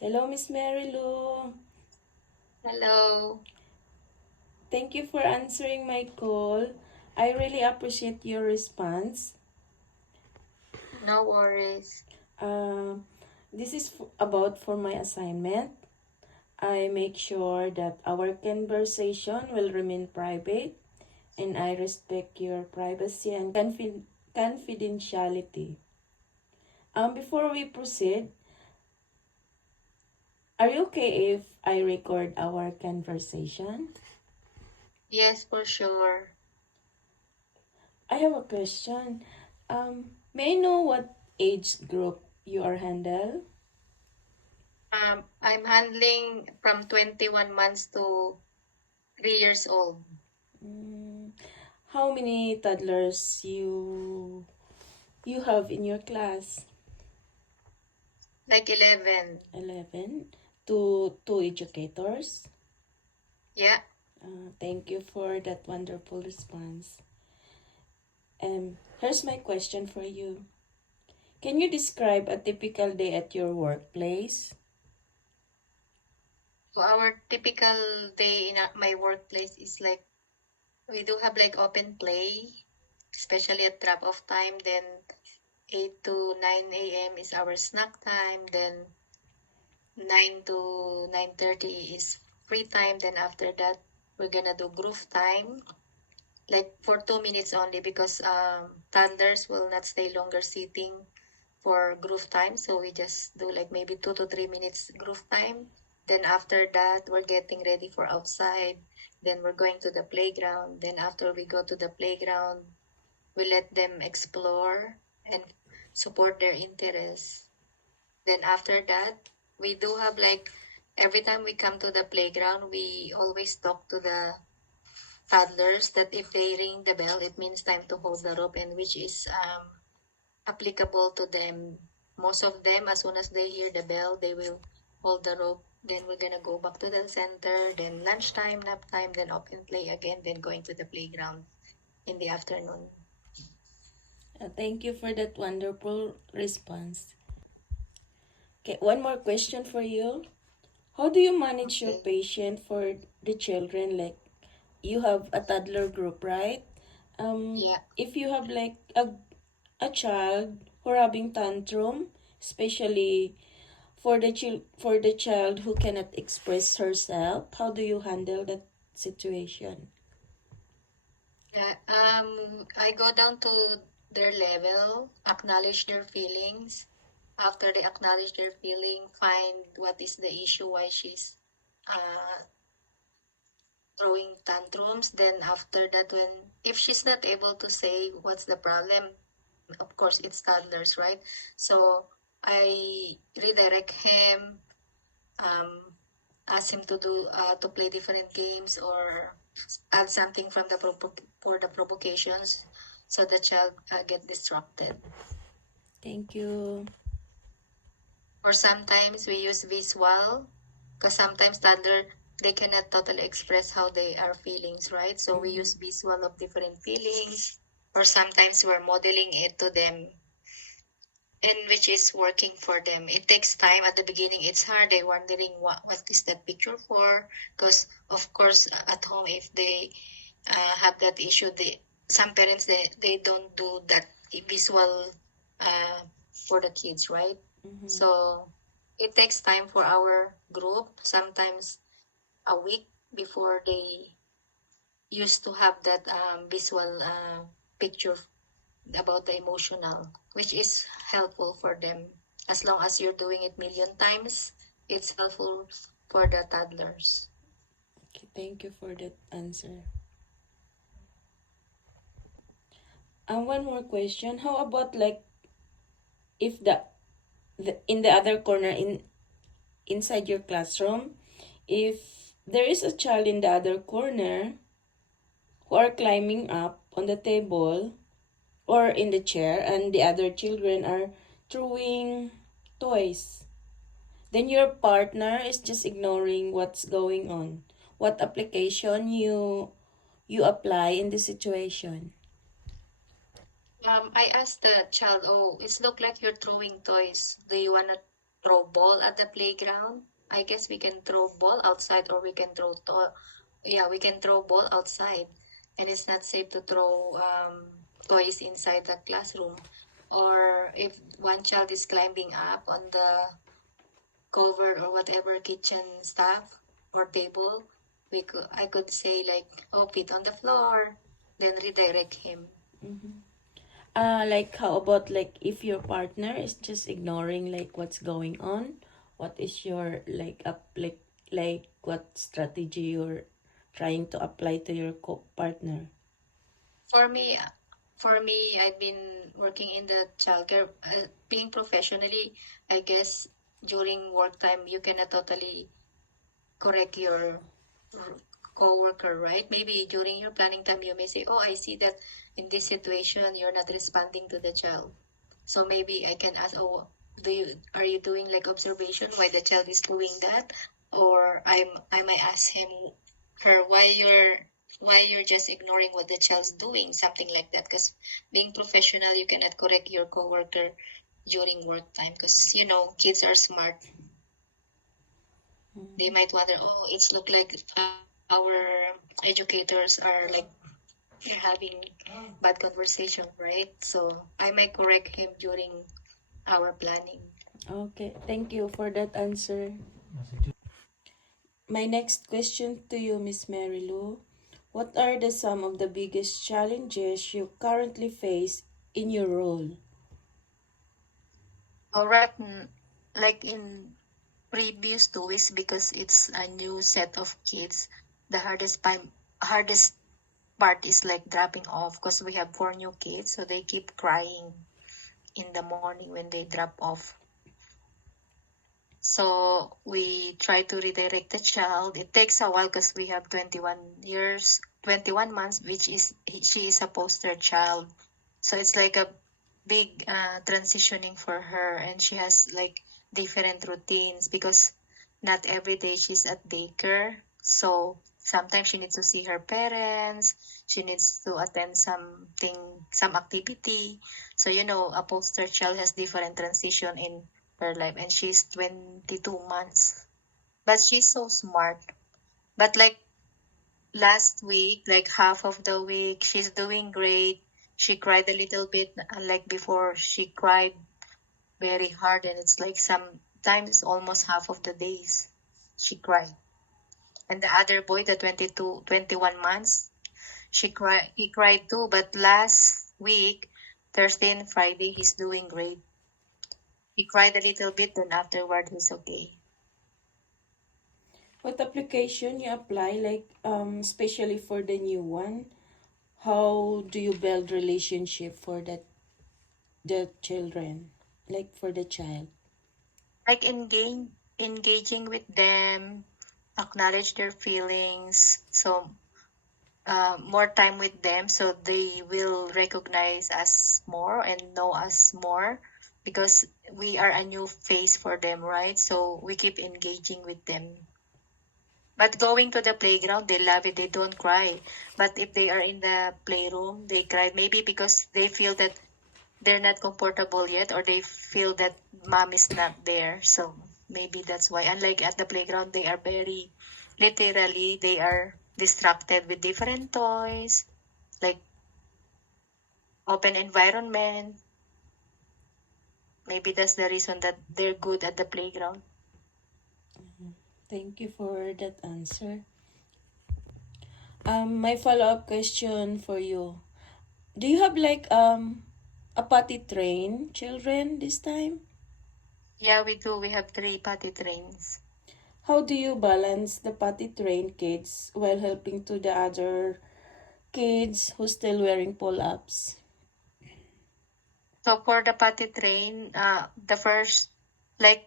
Hello, Miss Mary Lou. Hello. Thank you for answering my call. I really appreciate your response. No worries. Uh, this is about for my assignment. I make sure that our conversation will remain private and I respect your privacy and confidentiality. Before we proceed, are you okay if I record our conversation? Yes, for sure. I have a question. May I know what age group you are handle? I'm handling from 21 months to 3 years old, Mm, how many toddlers you have in your class? like 11. 11. Two educators. Yeah. Thank you for that wonderful response. Here's my question for you. Can you describe a typical day at your workplace? So our typical day in my workplace is like we do have like open play, especially at drop off time. Then 8 to 9 a.m. is our snack time. Then 9 to 9:30 is free time. Then after that, we're gonna do groove time like for 2 minutes only because toddlers will not stay longer sitting for groove time, so we just do like maybe 2 to 3 minutes groove time. Then after that we're getting ready for outside, then we're going to the playground. Then after we go to the playground, we let them explore and support their interests. Then after that, we do have like every time we come to the playground, we always talk to the toddlers that if they ring the bell, it means time to hold the rope, and which is applicable to them. Most of them, as soon as they hear the bell, they will hold the rope. Then we're gonna go back to the center. Then lunchtime, nap time, then open play again. Then going to the playground in the afternoon. Thank you for that wonderful response. Okay, one more question for you. How do you manage your Okay. patient for the children? Like, you have a toddler group, right? Yeah. If you have like a child who are having tantrum, especially for the child who cannot express herself, how do you handle that situation? Yeah. I go down to their level, acknowledge their feelings. After they acknowledge their feeling, find what is the issue, why she's uh throwing tantrums. Then after that, when if she's not able to say what's the problem, of course it's toddlers, right? So I redirect him, um, ask him to do to play different games or add something from the for the provocations, so the child get distracted. Thank you. Or sometimes we use visual because sometimes toddler they cannot totally express how they are feelings, right? So we Mm-hmm. use visual of different feelings, or sometimes we're modeling it to them, and which is working for them. It takes time at the beginning. It's hard. They're wondering what is that picture for, because of course at home if they have that issue, they some parents they don't do that visual uh, for the kids, right? Mm-hmm. So it takes time for our group, sometimes a week before they used to have that visual picture about the emotional, which is helpful for them. As long as you're doing it million times, it's helpful for the toddlers. Okay, thank you for that answer. And one more question. How about like if the in the other corner inside your classroom, if there is a child in the other corner who are climbing up on the table or in the chair and the other children are throwing toys, then your partner is just ignoring what's going on. What application you apply in this situation? I asked the child, "Oh, it's look like you're throwing toys. Do you wanna? throw ball at the playground. I guess we can throw ball outside or we can yeah, we can throw ball outside. And it's not safe to throw toys inside the classroom. Or if one child is climbing up on the cover or whatever kitchen stuff or table, I could say like, oh, put on the floor, then redirect him. Like how about like if your partner is just ignoring like what's going on, what is your like up like what strategy you're trying to apply to your partner? For me, I've been working in the childcare, being professionally, I guess during work time, you cannot totally correct your r- coworker, right? Maybe during your planning time, you may say, "Oh, I see that in this situation, you're not responding to the child." So maybe I can ask, "Oh, are you doing like observation why the child is doing that?" Or I might ask her why you're just ignoring what the child's doing, something like that. Because being professional, you cannot correct your coworker during work time because kids are smart. They might wonder, oh, it's look like our educators are like they're having bad conversation, right? So I might correct him during our planning. Okay, thank you for that answer. My next question to you, Miss Mary Lou. What are the some of the biggest challenges you currently face in your role? All right, like in previous 2 weeks, because it's a new set of kids, the hardest part is like dropping off because we have 4 new kids, so they keep crying in the morning when they drop off. So we try to redirect the child. It takes a while because we have 21 months, which is she is a poster child. So it's like a big transitioning for her, and she has like different routines because not every day she's at daycare. So sometimes she needs to see her parents. She needs to attend some activity. So a poster child has different transition in her life, and she's 22 months, but she's so smart. But like last week, like half of the week, she's doing great. She cried a little bit, like before she cried very hard, and it's like sometimes almost half of the days she cried. And the other boy, the 21 months, he cried too, but last week, Thursday and Friday, he's doing great. He cried a little bit, then afterward he's okay. What application you apply like especially for the new one? How do you build relationship for the children? Like for the child? Like engaging with them, acknowledge their feelings, so more time with them so they will recognize us more and know us more because we are a new face for them, right? So we keep engaging with them. But going to the playground, they love it, they don't cry. But if they are in the playroom, they cry, maybe because they feel that they're not comfortable yet, or they feel that mom is not there. So maybe that's why. Unlike at the playground, they are very literally, they are distracted with different toys, like open environment. Maybe that's the reason that they're good at the playground. Thank you for that answer. My follow-up question for you. Do you have like a potty train children this time? Yeah, we do. We have 3 potty trains. How do you balance the potty train kids while helping to the other kids who still wearing pull-ups? So for the potty train, the first, like,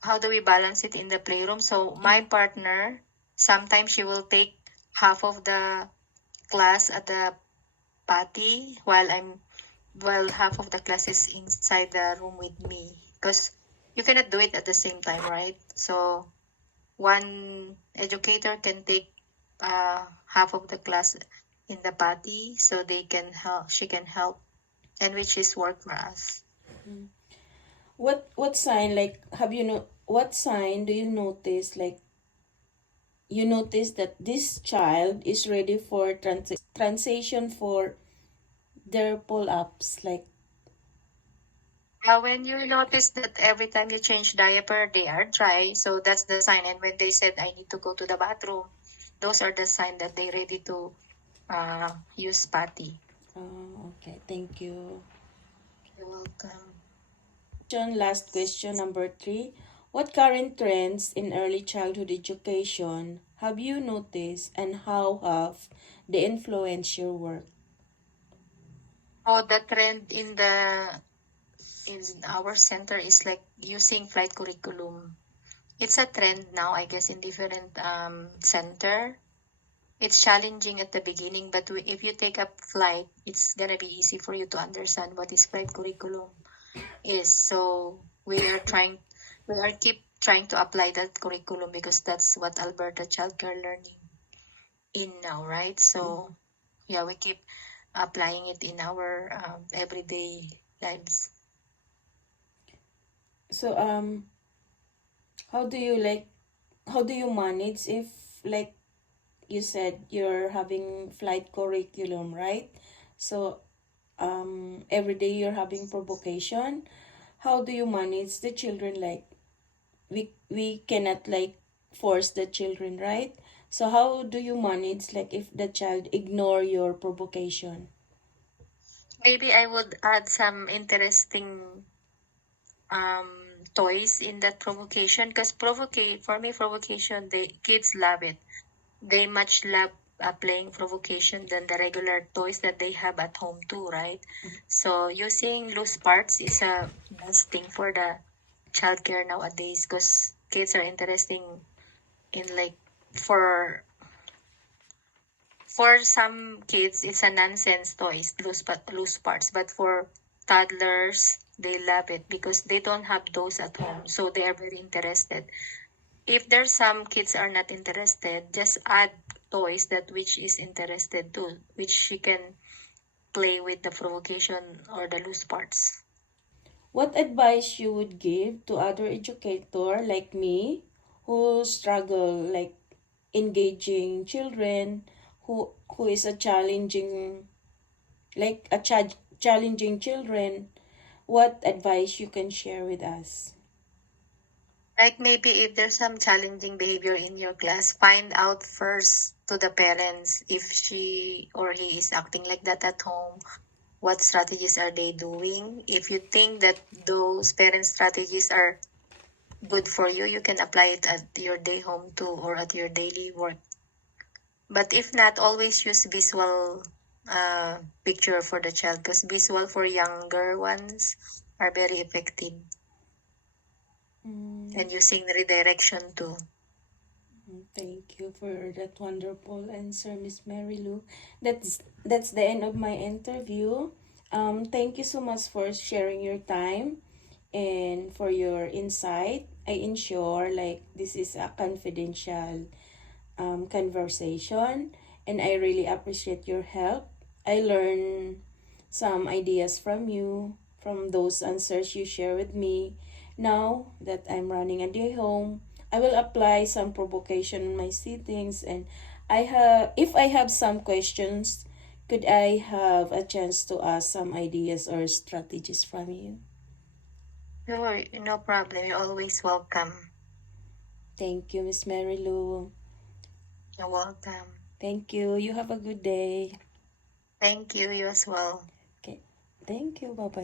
how do we balance it in the playroom? So my partner, sometimes she will take half of the class at the potty while half of the class is inside the room with me. Because you cannot do it at the same time, right? So one educator can take half of the class in the potty so they can help, she can help, and which is work for us. What sign, like, have you know what sign do you notice, like you notice that this child is ready for transition for their pull-ups, like When you notice that every time you change diaper, they are dry, so that's the sign. And when they said, I need to go to the bathroom, those are the sign that they're ready to use potty. okay, thank you. You're welcome. Last question, number 3. What current trends in early childhood education have you noticed, and how have they influenced your work? Oh, the trend in our center is like using flight curriculum. It's a trend now, I guess, in different center. It's challenging at the beginning, but if you take up flight, it's gonna be easy for you to understand what is flight curriculum is. So we are keep trying to apply that curriculum because that's what Alberta Childcare Learning in now, right? So yeah, we keep applying it in our everyday lives. So how do you like how do you manage if, like you said, you're having flight curriculum, right? So every day you're having provocation. How do you manage the children? Like we cannot like force the children, right? So how do you manage, like, if the child ignore your provocation? Maybe I would add some interesting um toys in that provocation because provocation, the kids love it. They much love playing provocation than the regular toys that they have at home too, right? So using loose parts is a best thing for the childcare nowadays because kids are interesting in like for some kids it's a nonsense toys, loose parts, but for toddlers they love it because they don't have those at home, so they are very interested. If there's some kids are not interested, just add toys that which is interested too, which she can play with the provocation or the loose parts. What advice you would give to other educator like me who struggle, like, engaging children, who is a challenging, like a challenging children? What advice you can share with us? Like maybe if there's some challenging behavior in your class, find out first to the parents if she or he is acting like that at home. What strategies are they doing? If you think that those parent strategies are good for you, you can apply it at your day home too or at your daily work. But if not, always use visual picture for the child because visual for younger ones are very effective, Mm, and using redirection too. thank you for that wonderful answer, Miss Mary Lou. That's the end of my interview. Thank you so much for sharing your time and for your insight. I ensure, like, this is a confidential conversation, and I really appreciate your help. I learned some ideas from you, from those answers you share with me. Now that I'm running a day home, I will apply some provocation in my sittings, and if I have some questions, could I have a chance to ask some ideas or strategies from you? Sure, no problem. You're always welcome. Thank you, Miss Mary Lou. You're welcome. Thank you. You have a good day. Thank you. You as well. Okay. Thank you. Bye bye.